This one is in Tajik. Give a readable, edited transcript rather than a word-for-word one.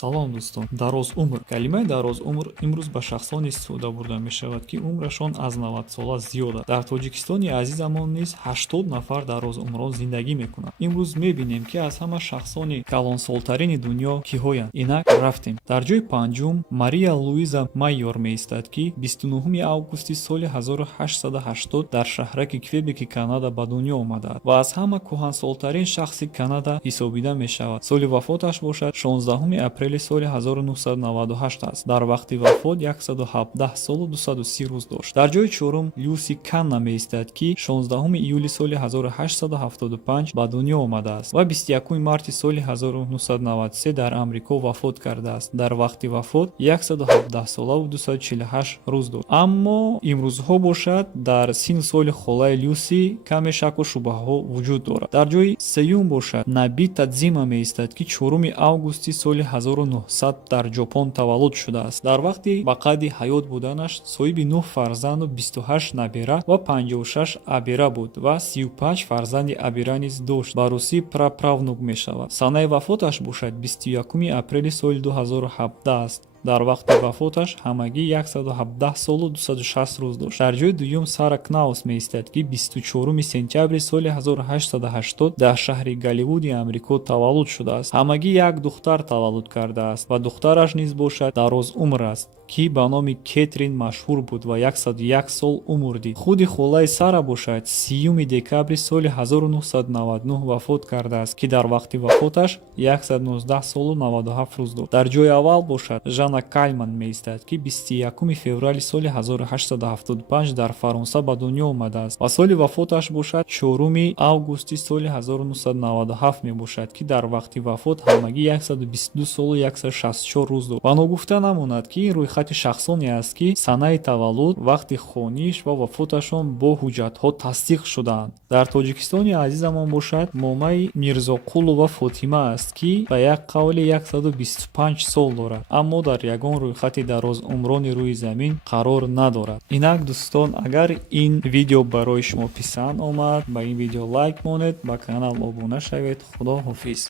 салом дӯстон. Дарозумр. Калимаи дарозумр имрӯз ба шахсоне истифода бурда мешавад, ки умрашон аз 90 сола зиёд аст. Дар Тоҷикистони азизамон низ 80 нафар дарозумрон зиндагӣ мекунанд. Имрӯз мебинем, ки аз ҳама шахсони калонсолтарини дунё киҳоянд. Инак рафтем. Дар ҷойи панҷум Мария Луиза Майор меистад, ки 29 августи соли 1880 дар шаҳраки Квебеки Канада ба дунё омадааст ва аз ҳама кӯҳансолтарин шахси Канада ҳисобида мешавад. Соли вафоташ бошад 16 апрели соли 1998 аст. Дар вақти вафот 117 солу 230 рӯз дошт. Дар ҷойи чорум Люси Канна меистад, ки 16 июли соли 1875 ба дунё омадааст ва 21 марти соли 1993 дар Амрико вафот кардааст. Дар вақти вафот 117 солаву 248 рӯз дошт. Аммо имрӯзҳо бошад дар син соли холаи Люси каме шаку шубҳаҳо вуҷуд дорад. Дар ҷойи сеюм бошад Набита Дзима меистад, ки 4 августи соли 1900 дар Ҷопон таваллуд шудааст. Дар вақти ба қайди ҳаёт буданаш соҳиби 9 фарзанду 28 набира ва 56 абира буд ва 35 фарзанди абира низ дошт. Ба русӣ праправнук мешавад. Санаи вафоташ бошад 21 апрели соли 2017 аст. Дар вақти вафоташ ҳамагӣ 117 солу 260 рӯз дошт. Дар ҷойи дуюм Сара Кнаус меистад, ки 24 сентябри соли 1880 дар шаҳри Голливуди Амрико таваллуд шудааст. Ҳамагӣ як духтар таваллуд кардааст ва духтараш низ бошад дарозумр аст, ки ба номи Кетрин машҳур буд ва 101 сол умр дид. Худи холаи Сара бошад 30 декабри соли 1999 вафот кардааст, ки дар вақти вафоташ 119 солу 97 рӯз дошт. Дар ҷойи аввал бошад Жана Кальман меистад, ки 21 феврали соли 1875 дар Фаронса ба дунё омадааст ва соли вафоташ бошад 4 августи соли 1997 мебошад, ки дар вақти вафот ҳамагӣ 122 солу 164 рӯз дошт. Ва ногуфта намонад, ки ин рӯйхати шахсоне аст, ки санаи таваллуд, вақти хониш ва вафоташон бо ҳуҷҷатҳо тасдиқ шудаанд. Дар Тоҷикистони азизамон бошад момаи Мирзоқулова Фотима аст, ки ба як қавли 125 сол дорад, аммо дар ягон рӯйхати дарозумрони рӯи замин қарор надорад. Инак дӯстон, агар ин видео барои шумо писанд омад, ба ин видео лайк монед, ба канал обуна шавед. Худо ҳофиз.